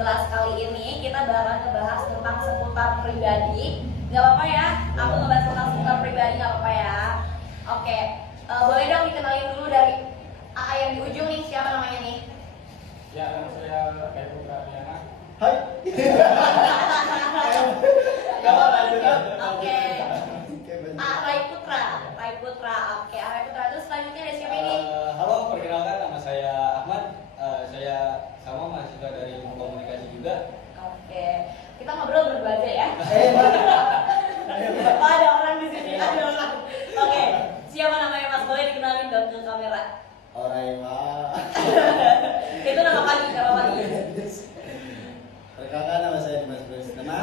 jelas kali ini kita bakal ngebahas tentang seputar pribadi. Gak apa-apa ya, aku ngebahas tentang seputar pribadi gak apa-apa ya. Oke, boleh dong dikenalin dulu dari AA yang di ujung nih, siapa namanya nih? Ya, nama saya Rai Putra Diana. Hai. Oke. Rai Putra. Oke, Rai Putra. Terus selanjutnya ada siapa ini? Halo, perkenalkan nama saya Ahmad. Saya sama mahasiswa dari Ilmu Komunikasi juga. Oke, kita ngobrol berdua aja ya. Oh, ada orang di sini, ada orang. Oke, siapa namanya Mas? Boleh dikenalin dong ke kamera. Oraiwa. Itu nama pagi. Perkenalkan nama saya Dimas Prestama.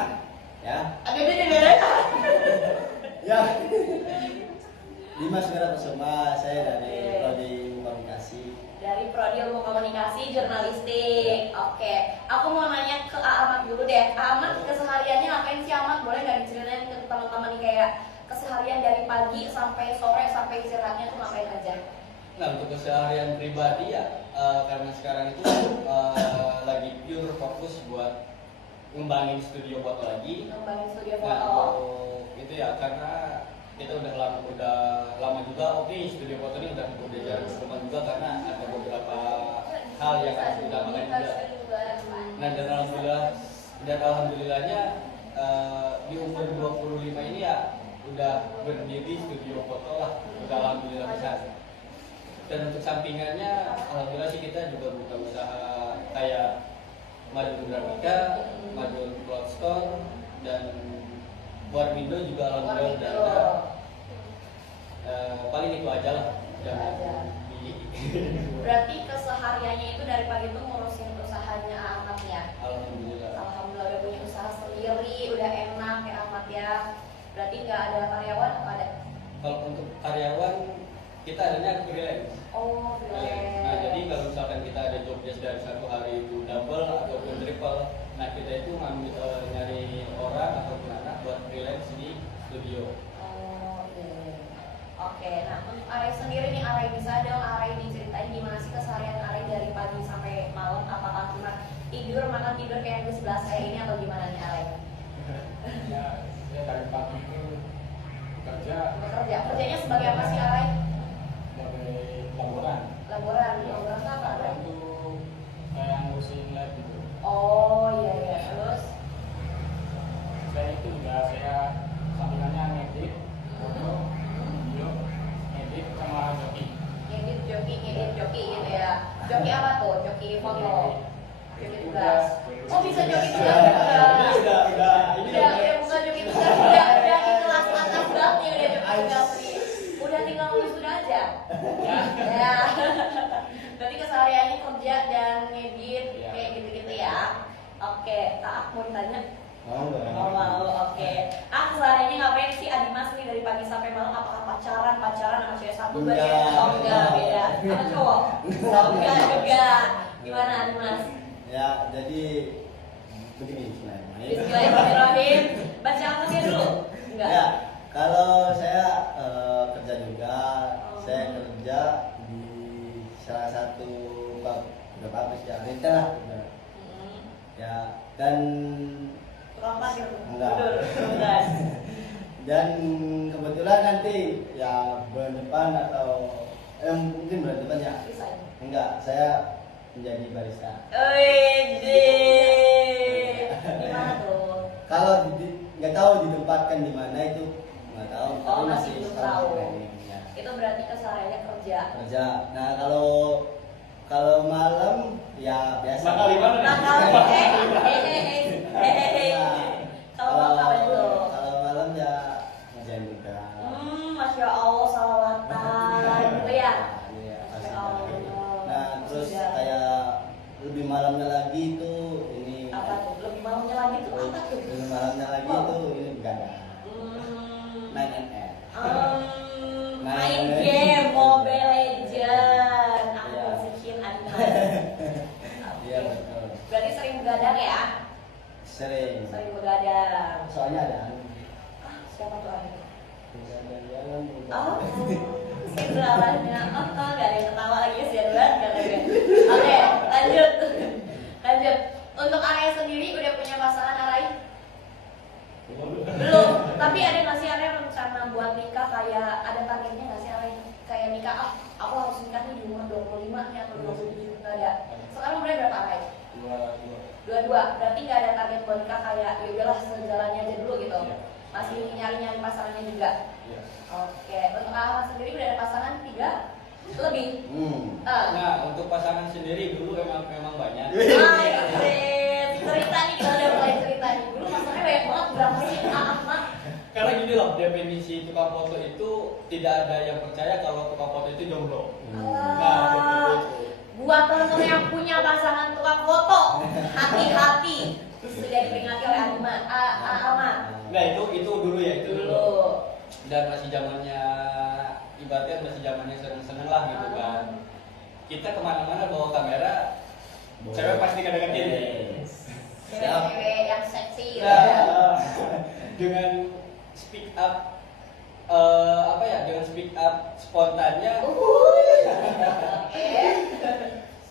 Ya. Ada beda. Ya. Dimas Prestama, saya dari Prodi Komunikasi. Dari Prodi Ilmu Komunikasi Jurnalistik. Oke, aku mau nanya ke Ahmad dulu deh. Ahmad kesehariannya ngapain sih Ahmad? Boleh nggak diceritain ke teman-teman nih kayak keseharian dari pagi sampai sore sampai istirahatnya tuh ngapain aja? Nah, untuk keseharian pribadi ya, karena sekarang itu lagi pure fokus buat ngembangin studio foto lagi. Ngembangin studio Nah, foto. itu ya karena kita udah lama juga. Oke, studio foto ini udah jarang ke rumah juga karena ada beberapa hal yang harus ditambahkan juga. Nah, dan alhamdulillahnya di umur 25 ini ya udah berdiri studio foto lah, udah alhamdulillah besar. Dan untuk sampingannya, alhamdulillah sih kita juga buka usaha kayak Madun Grafika, Madun Cloud Store, dan Warmindo juga alhamdulillah udah ada. Paling itu aja lah. Berarti kesehariannya itu dari pagi tuh ngurusin usahanya Ahmad ya? Alhamdulillah. Alhamdulillah udah punya usaha sendiri, udah enak ya Ahmad ya. Berarti nggak ada karyawan apa ada? Kalau untuk karyawan kita adanya freelance. Oh, freelance. Nah, jadi kalau misalkan kita ada job desk dari satu hari itu double ataupun triple, nah kita itu ngambil nyari orang ataupun anak buat freelance di studio. Oh, iya. Oke, nah untuk Arai sendiri nih, Arai bisa dong Arai diceritain gimana sih keseharian Arai dari pagi sampai malam? Apakah cuma tidur, makan tidur kayak yang di sebelah saya ini atau gimana nih Arai? Ya, saya dari pagi itu Kerjanya sebagai apa sih Arai? sebagai laboran. Laboran tuh apa Arai? Itu saya ngurusin lab gitu. Oh iya, terus? Saya itu juga saya sampingannya ngedit, foto, video, edit sama Ngedit joki gitu ya. Joki apa tuh? Joki foto. Joki tugas. Oh, bisa joki tugas juga. Udah bukan joki tugas, udah di kelas atas banget nih udah joki tugas nih. Udah tinggal lulus sudah aja. Ya. Berarti kesehariannya kerja dan ngedit kayak gitu-gitu ya. Oke, Kak mau ditanya? Mau, oke. Kesehariannya ngapain sih Adimas nih dari pagi sampai malam? Apakah pacaran sama cewek satu berarti? Oh enggak, beda. Sama cowok? Oh enggak juga. Gimana Adimas? Ya, jadi begini sebenarnya. Bismillahirrahmanirrahim. Baca apa sih dulu? Enggak. Ya, kalau saya kerja juga, saya kerja di salah satu udah bagus ya, retail lah. Ya, dan Tukang pasir tuh. Enggak. Enggak. Dan kebetulan nanti ya bulan depan atau mungkin bulan depan ya. Resign. Enggak, saya menjadi barista. Gimana tuh? Kalau nggak tahu ditempatkan di mana itu nggak tahu. Oh, Tapi masih belum sekarang tahu. planning, ya. Itu berarti kesehariannya kerja. Kerja. Nah kalau malam ya biasa. Nakal di mana nih? Nakal, Kalau nakal itu. Kalau malam ya ngerjain juga. Masya Allah salawatan gitu ya. Iya, Masya pasti. Allah. Nah terus Sudah. kayak lebih malamnya lagi itu ini. Apa tuh? Lebih malamnya lagi tuh apa tuh? Lebih malamnya lagi Wow. itu ini begadang. Hmm. 9NN. Main game Mobile Legend. Aku Iya. musikin Adimas. Iya betul. Berarti sering begadang ya? Sering. Sering begadang. Soalnya ada Siapa tuh Adi? jalan-jalan. Oh, sindralanya. Gak ada yang ketawa lagi ya, sian banget katanya. Oke, lanjut. Untuk Arai sendiri udah punya pasangan Arai? Belum. Tapi ada nggak sih Arai rencana buat nikah, kayak ada targetnya nggak sih Arai? Kayak nikah, aku harus nikah nih di umur 25 nih atau 27, nggak ada. Sekarang umurnya berapa Arai? Dua. Berarti nggak ada target buat nikah kayak ya udahlah sejalannya aja dulu gitu. Masih nyari-nyari pasangannya juga. Oke. Untuk Ahmad sendiri udah ada pasangan 3 lebih. Nah, untuk pasangan sendiri dulu memang banyak. Cerita nih, kita udah mulai cerita nih. Dulu pasangannya banyak banget, berapa sih Ahmad? Karena gini loh, definisi tukang foto itu tidak ada yang percaya kalau tukang foto itu jomblo. Nah, seperti itu. Buat teman-teman yang punya pasangan tukang foto, hati-hati. Sudah diperingati oleh Ahmad. Nah, itu dulu ya, itu Dulu. dulu. Dan masih zamannya, ibaratnya masih zamannya seneng-seneng lah gitu kan. Kita kemana-mana bawa kamera, cewek pasti kadang-kadang Cewek-cewek yang seksi. Nah, dengan speak up dengan speak up spontannya,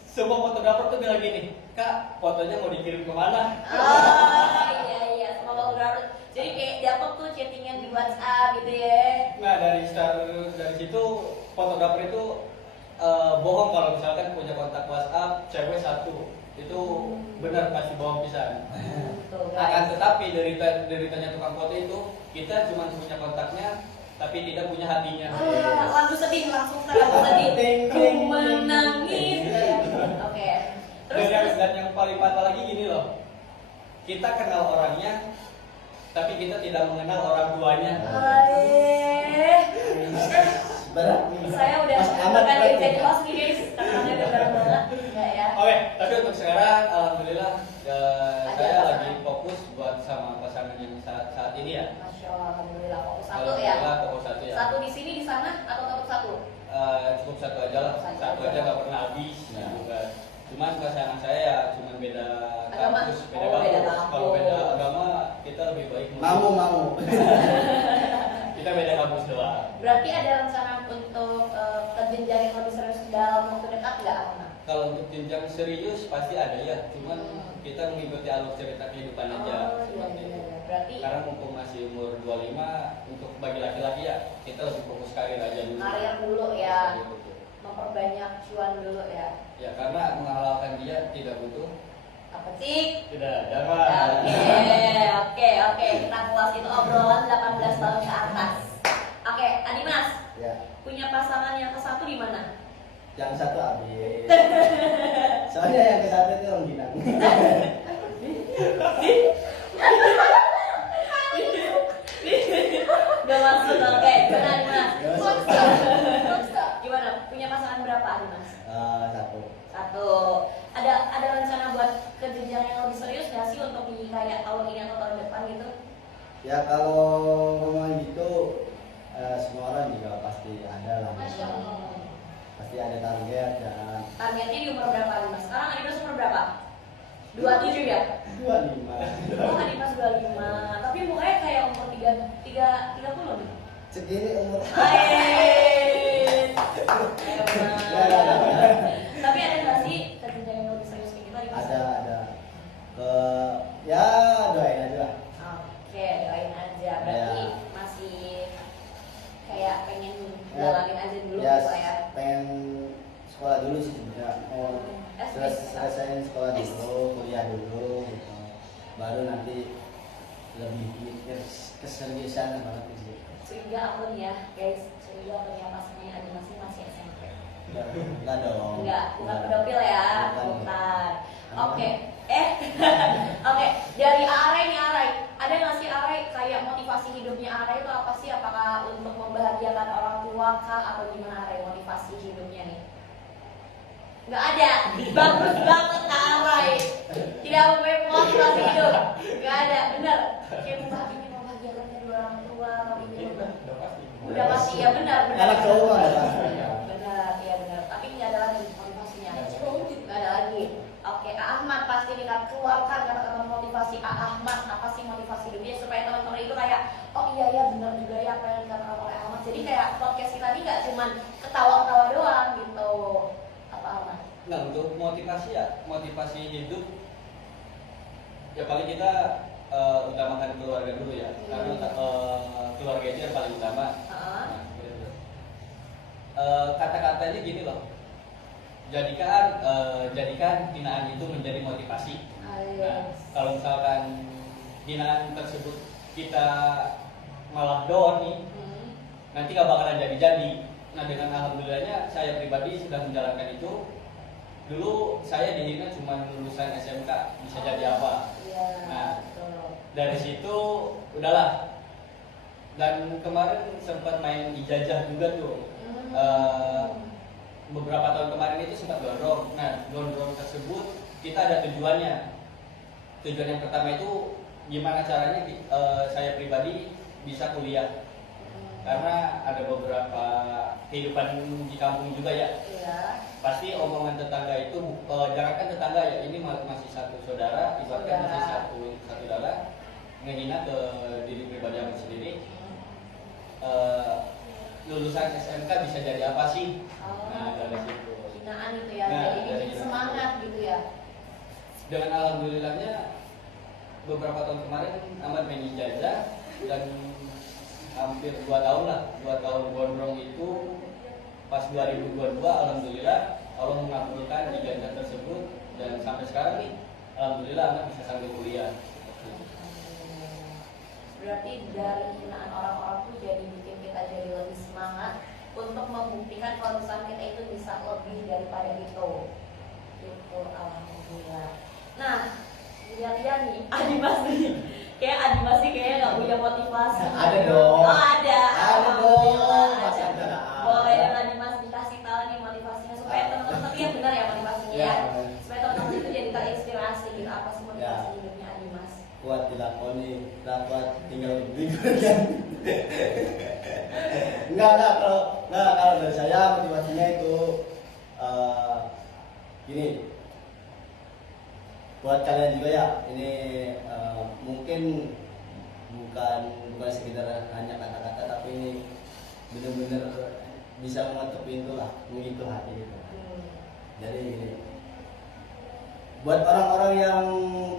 semua fotografer tuh bilang gini, Kak, fotonya mau dikirim kemana? Iya, sama fotografer. Jadi kayak dapet tuh chattingan di WhatsApp gitu ya. Nah, dari situ fotografer itu bohong kalau misalkan punya kontak WhatsApp cewek 1. Itu benar pasti bohong pisan. Akan tetapi deritanya tukang foto itu kita cuma punya kontaknya tapi tidak punya hatinya. Lagu sedih langsung lagu sedih. Ku menangis. Oke. Dan yang paling fatal lagi gini loh. Kita kenal orangnya tapi kita tidak mengenal orang tuanya. Berat. Saya udah bukan dari jadi host nih guys. Tangannya udah berat banget. Enggak ya. Oke, tapi untuk sekarang alhamdulillah saya lagi fokus buat sama pasangan yang saat ini ya. Masya Allah, alhamdulillah fokus 1 ya. Alhamdulillah fokus 1 ya. 1 di sini di sana atau tetap 1? Cukup 1 aja lah. 1 aja nggak pernah habis. Gitu kan. Cuman pasangan saya ya cuma beda Agama. kampus, Beda kampus. kampus. Kalau beda agama kita lebih baik Mau. kita beda kampus doang. Berarti ada rencana untuk jenjang yang lebih serius dalam waktu dekat nggak, Ahmad? Kalau untuk jenjang serius pasti ada ya, cuman kita mengikuti alur cerita kehidupan aja. Seperti itu. Berarti Karena mumpung masih umur 25, untuk bagi laki-laki ya kita lebih fokus karir aja dulu. karir dulu ya, Gitu. memperbanyak cuan dulu ya. Ya karena menghalalkan dia tidak butuh. Apa sih? Tidak, jangan. Oke, kita kelas itu obrolan 18 tahun ke atas. Oke, Adimas, Ya. punya pasangan yang ke-1 di mana? Yang 1 habis. Soalnya yang ke 1 itu orang Minang. Gak masuk, oke. Gimana Adimas? Gak masuk. Gimana? Punya pasangan berapa Adimas? 1. 1. Ada rencana buat ke jenjang yang lebih serius nggak sih untuk di kayak tahun ini atau tahun depan gitu? Ya kalau ngomong gitu semua orang juga pasti ada lah. Masya Allah. Pasti ada target dan Targetnya di umur berapa Adimas? Sekarang Adimas umur berapa? 27 ya? 25. Oh Adimas 25. Tapi mukanya kayak umur 30 nih. Segini umur. Tapi ada nggak sih ke jenjang yang lebih serius kayak gitu Adimas? Ada. Ya doain aja lah. Oke, doain aja. Berarti Ya. masih kayak pengen jalanin aja dulu Ya, gitu ya. pengen sekolah dulu sih sebenarnya. Mau selesaiin sekolah dulu, kuliah dulu gitu. Baru nanti lebih pikir keseriusan banget sih. Sehingga aku nih ya guys, sehingga punya pasangannya Adimas ini masih SMP. Enggak dong. Enggak, bukan pedofil ya, bukan. Oke, oke. Dari Arai nih Arai, ada nggak sih Arai kayak motivasi hidupnya Arai itu apa sih? Apakah untuk membahagiakan orang tua kah atau gimana Arai motivasi hidupnya nih? Nggak ada, bagus banget Arai. Tidak mempunyai motivasi hidup, nggak ada, bener. Kayak membahagiakan kedua orang tua atau ini udah pasti ya benar. Anak cowok ada pasti. Benar, iya benar. Tapi nggak ada lagi motivasinya. Nggak ada lagi. Oke, Kak Ahmad pasti nih kan keluarkan kata-kata motivasi Kak Ahmad. Apa sih motivasi hidupnya supaya teman-teman itu kayak oh iya ya benar juga ya apa yang dikatakan oleh Ahmad. Jadi kayak podcast kita ini nggak cuma ketawa-ketawa doang gitu. Apa Ahmad? Nah untuk motivasi ya, motivasi hidup ya paling kita utamakan keluarga dulu ya, karena keluarga itu yang paling utama. Nah, gitu. Kata-katanya gini loh, jadikan hinaan itu menjadi motivasi. Nah, kalau misalkan hinaan tersebut kita malah down nih, nanti gak bakalan jadi-jadi. Nah, dengan alhamdulillahnya saya pribadi sudah menjalankan itu. Dulu saya dihina cuma lulusan SMK bisa jadi apa. Nah, dari situ udahlah. Dan kemarin sempat main ijazah juga tuh. Beberapa tahun kemarin itu sempat gondrong. Nah, gondrong tersebut kita ada tujuannya. Tujuan yang pertama itu gimana caranya saya pribadi bisa kuliah. Karena ada beberapa kehidupan di kampung juga ya. Pasti omongan tetangga itu, jangankan tetangga ya, ini masih satu saudara, ibaratkan masih satu darah, ngehina ke diri pribadi aku sendiri. Lulusan SMK bisa jadi apa sih? Nah, dari situ. Hinaan itu ya, Nah, jadi bikin semangat gitu ya. Dengan alhamdulillahnya beberapa tahun kemarin amat main ijazah dan hampir 2 tahun lah, 2 tahun gondrong itu pas 2022 alhamdulillah Allah mengabulkan ijazah tersebut dan sampai sekarang nih alhamdulillah anak bisa sambil kuliah. Berarti dari hinaan orang-orang tuh jadi bikin kita jadi lebih semangat untuk membuktikan kalau misalnya kita itu bisa lebih daripada itu. Gitu, alhamdulillah. Nah, lihat-lihat nih, Adimas nih. Kayak Adimas nih kayaknya nggak punya motivasi. Ada dong. Oh, ada. Alhamdulillah. Ada. Boleh dan Adimas dikasih tahu nih motivasinya supaya teman-teman, tapi yang benar ya motivasinya ya. Supaya teman-teman itu jadi terinspirasi gitu. Apa sih motivasi hidupnya Adimas? Kuat dilakoni, dapat tinggal diberikan. Enggak kalau dari saya motivasinya itu gini. Buat kalian juga ya, ini mungkin bukan sekedar hanya kata-kata, tapi ini benar-benar bisa mengetuk pintu lah, mengikat hati gitu. Jadi gini, buat orang-orang yang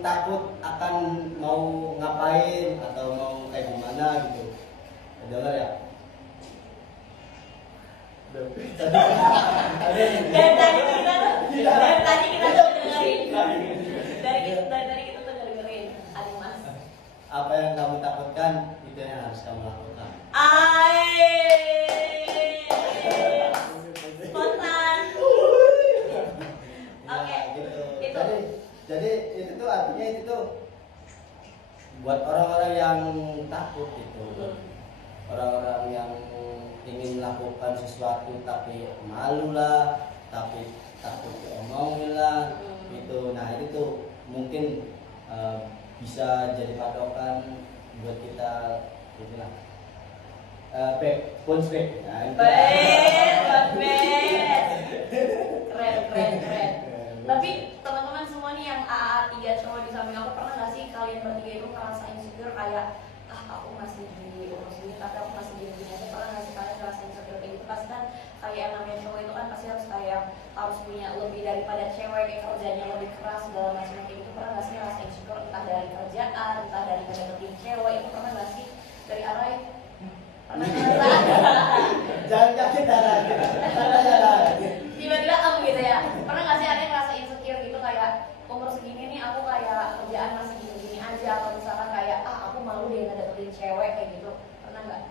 takut akan mau ngapain atau mau kayak gimana gitu, dengar ya. Dari tadi kita tuh dengerin. Dari kita tuh dengerin Adimas. Apa yang kamu takutkan itu yang harus kamu lakukan. Spontan. Oke. Gitu. Itu. Jadi itu tuh artinya itu tuh buat orang-orang yang takut itu. Orang-orang yang ingin melakukan sesuatu tapi malu lah, tapi takut diomongin lah, gitu. Nah itu tuh mungkin bisa jadi patokan buat kita, itulah. Bounce back. Nah, Keren. Tapi teman-teman semua nih yang AA 3 cowok di samping aku, pernah nggak sih kalian bertiga itu ngerasa insecure kayak aku masih di umur segini tapi aku masih gini aja? Pernah nggak sih kalian ngerasa insecure kayak gitu? Pasti kan kayak yang namanya cowok itu kan pasti harus punya lebih daripada cewek, kayak kerjanya lebih keras segala macam kayak gitu. Pernah nggak sih ngerasa insecure entah dari kerjaan, entah dari ngedeketin cewek? Itu pernah nggak sih? Dari Arai? Pernah ngerasa? Jangan kita Tiba-tiba gitu ya. Pernah nggak sih ada yang ngerasa insecure gitu kayak umur segini nih aku kayak kerjaan masih gini-gini aja, atau misalkan kayak aku malu deh ngedeketin cewek kayak gitu? Pernah nggak?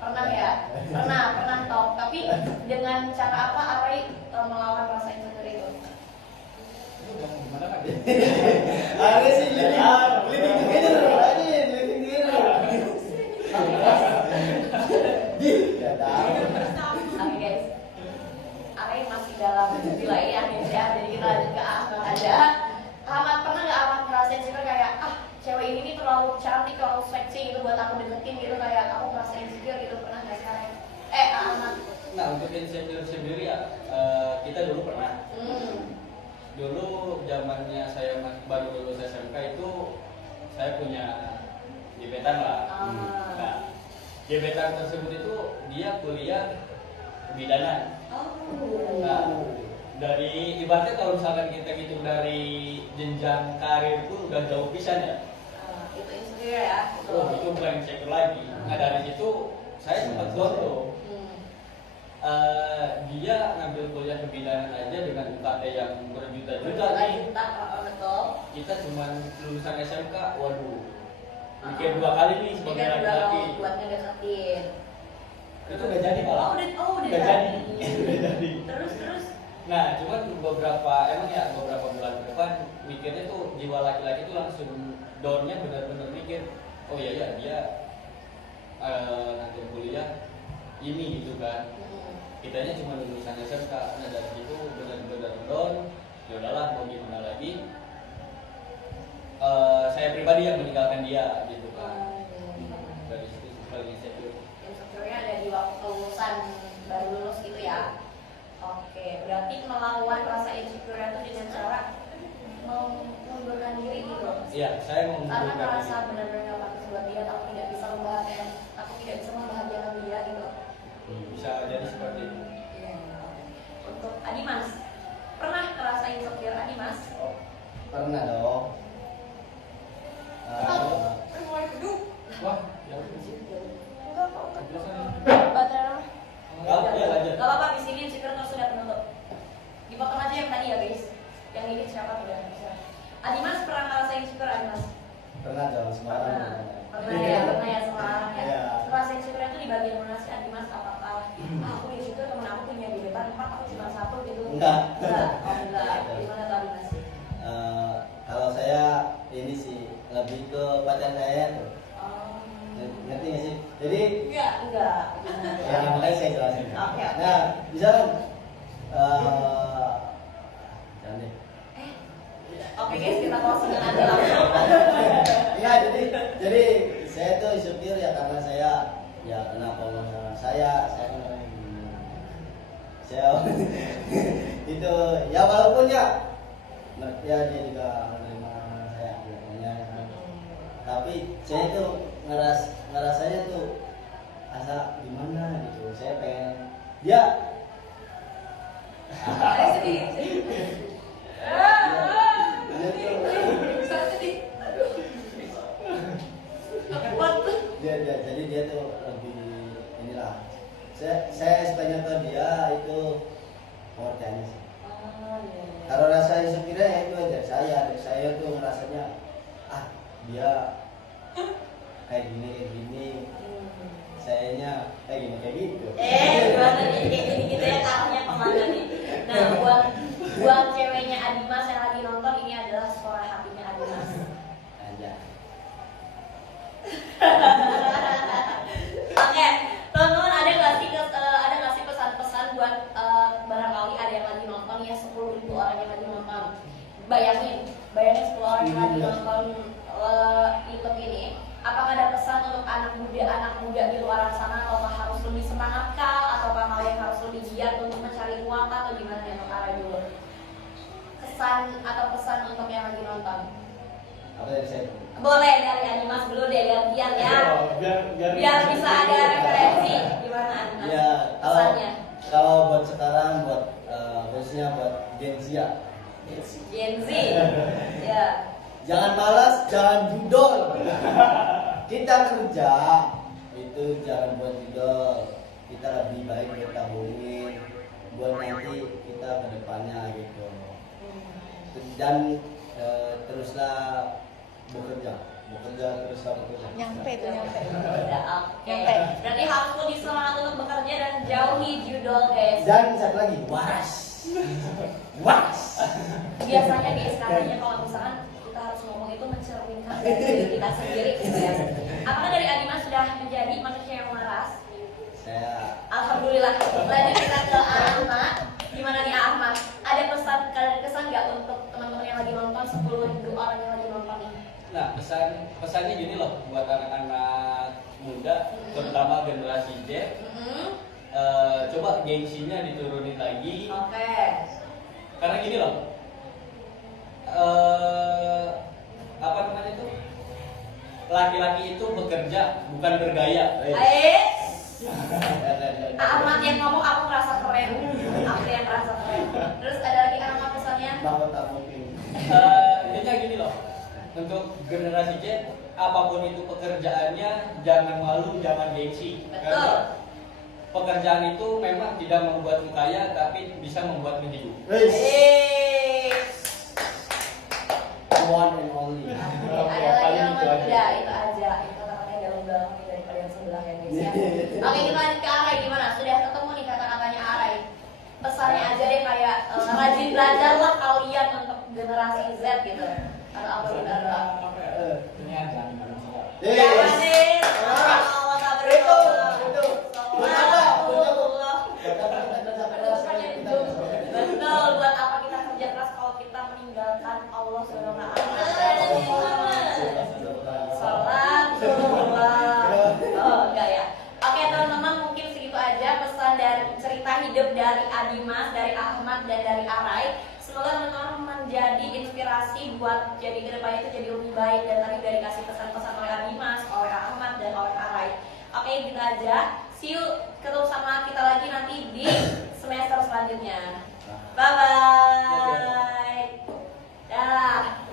Pernah ya? Pernah toh. Tapi dengan cara apa Arai melawan rasa insecure itu? Gimana kan? Ada sih leading together. Oke guys, Arai masih dalam wilayah Indonesia, jadi kita lanjut ke Ahmad aja. Ahmad, pernah nggak Ahmad ngerasain sih kayak cewek ini nih terlalu cantik, terlalu seksi gitu buat aku deketin gitu, kayak aku merasa insecure gitu? Pernah nggak sekarang? Ahmad. Nah, untuk insecure sendiri ya kita dulu pernah. Dulu zamannya saya baru lulus SMK itu saya punya gebetan lah. Nah, gebetan tersebut itu dia kuliah kebidanan. Nah, Dari ibaratnya kalau misalkan kita hitung dari jenjang karir pun udah jauh pisan ya. Itu insecure ya. Oh, itu bukan insecure lagi. Nah dari situ saya sempat down tuh. Dia ngambil kuliah kebidanan aja dengan UKT yang berjuta-juta nih. Betul. Kita cuma lulusan SMK, waduh. Mikir 2 kali nih sebagai laki-laki. Buat ngedeketin. Itu udah jadi malah. Udah Udah jadi. Udah jadi. Terus. Nah, cuman beberapa bulan ke depan mikirnya tuh jiwa laki-laki tuh langsung downnya benar-benar mikir, oh iya dia nanti kuliah ini gitu kan. Kitanya cuma lulusan SMK. Nah dari situ benar-benar down. Ya udahlah mau gimana lagi. Saya pribadi yang meninggalkan dia gitu kan. Dari situ paling insecure. Insecure-nya ada di waktu lulusan baru lulus gitu ya. Oke, berarti melawan rasa insecure itu dengan cara mengundurkan diri gitu. Iya, saya mau Karena mengundurkan merasa diri. benar-benar nggak pantas buat dia, aku tidak bisa membahagiakan dia gitu. Bisa jadi seperti itu. Iya. Untuk Adimas, pernah ngerasain insecure Adimas? Oh, pernah dong. Wah, ya Gak apa-apa, di sini insecure terus sudah penutup. Dipotong aja yang tadi ya guys. Yang ini siapa udah bisa. Adimas pernah ngerasain insecure Adimas? Pernah dong, Semarang. Pernah ya Semarang ya. Iya. Rasa insecure itu di bagian mana sih Adimas? Apakah aku insecure temen aku punya di depan 4 aku cuma 1 gitu? Enggak. Enggak. Gimana tuh Adimas? Kalau saya ini sih lebih ke pacar saya tuh. Ngerti nggak sih? Jadi Enggak. ya makanya saya jelasin. Oke. Nah, misalkan jangan deh. Oke guys, kita closing aja langsung. Iya, jadi saya tuh insecure ya karena saya ya kenapa saya kan saya itu ya walaupun ya dia juga menerima saya biasanya, tapi saya tuh ngerasanya tuh asa gimana gitu, saya pengen dia Sedih. jadi dia tuh lebih inilah saya sebanyak ke dia itu pengertiannya sih. Kalau rasa insecure ya itu aja saya tuh ngerasanya dia kayak gini sayanya kayak gitu. Gimana nih kayak gitu ya arahnya kemana nih? Nah buat ceweknya Adimas yang lagi nonton, ini adalah suara hatinya Adimas. Aja. Oke, teman-teman ada nggak sih pesan-pesan buat barangkali ada yang lagi nonton ya 10.000 orang yang lagi nonton. Bayangin 10 orang yang lagi nonton YouTube ini. Apakah ada pesan untuk anak muda di luar sana, apakah harus lebih semangat kah, atau hal yang harus lebih giat untuk mencari uang kah, atau gimana ya untuk arah dulu? Kesan atau pesan untuk yang lagi nonton? Apa dari saya? Boleh dari Adimas dulu deh, gantian ya. Biar bisa ada referensi gimana Adimas? Ya, Pesannya. kalau buat sekarang khususnya buat Gen Z ya. Gen Z. Ya. Jangan malas, jangan judol. Kita kerja itu jangan buat judol. Kita lebih baik kita tabungin buat nanti kita ke depannya gitu. Dan teruslah bekerja teruslah bekerja. Nyampe. Udah oke. Berarti harus lebih semangat untuk bekerja dan jauhi judol guys. Dan satu lagi waras. Biasanya di SKT-nya kalau misalkan kita harus ngomong itu mencerminkan dari diri kita sendiri gitu ya. Apakah dari Adimas sudah menjadi manusia yang waras? Saya Alhamdulillah. Lanjut kita ke Ahmad. Gimana nih Ahmad? Ada kesan nggak untuk teman-teman yang lagi nonton, 10.000 orang yang lagi nonton ini? Nah, pesannya gini loh buat anak-anak muda, terutama generasi Z. Coba gengsinya diturunin lagi. Oke. Karena gini loh, apa namanya itu? Laki-laki itu bekerja bukan bergaya. Ahmad yang ngomong aku ngerasa keren. Aku yang ngerasa keren. Terus ada mahkota mungkin. Intinya gini loh, untuk generasi Z, apapun itu pekerjaannya, jangan malu, jangan gengsi. Betul. Karena pekerjaan itu memang tidak membuatmu kaya, tapi bisa membuatmu hidup. One and only. Ada lagi yang berbeda, itu aja. Itu kata-katanya dalam-dalam daripada yang sebelah ya guys ya. Oke, kita lanjut ke Arai gimana? Sudah ketemu nih kata-katanya Arai. Pesannya aja deh kayak rajin belajarlah kalian untuk generasi Z gitu. Atau apa benar Pak? Ini aja nih manusia. Jangan deh. Allah kabar Itu. Betul, buat apa kita kerja keras kalau kita meninggalkan Allah Subhanahu wa Salam. Oh, enggak ya. Oke, teman-teman, mungkin segitu aja pesan dan cerita hidup dari Adimas, dari Ahmad dan dari Arai. Semoga teman-teman menjadi inspirasi buat jadi kedepannya itu jadi lebih baik, dan tadi udah dikasih pesan-pesan oleh Adimas, oleh Ahmad dan oleh Arai. Oke, gitu aja. See you, ketemu sama kita lagi nanti di semester selanjutnya. Bye bye. Dah.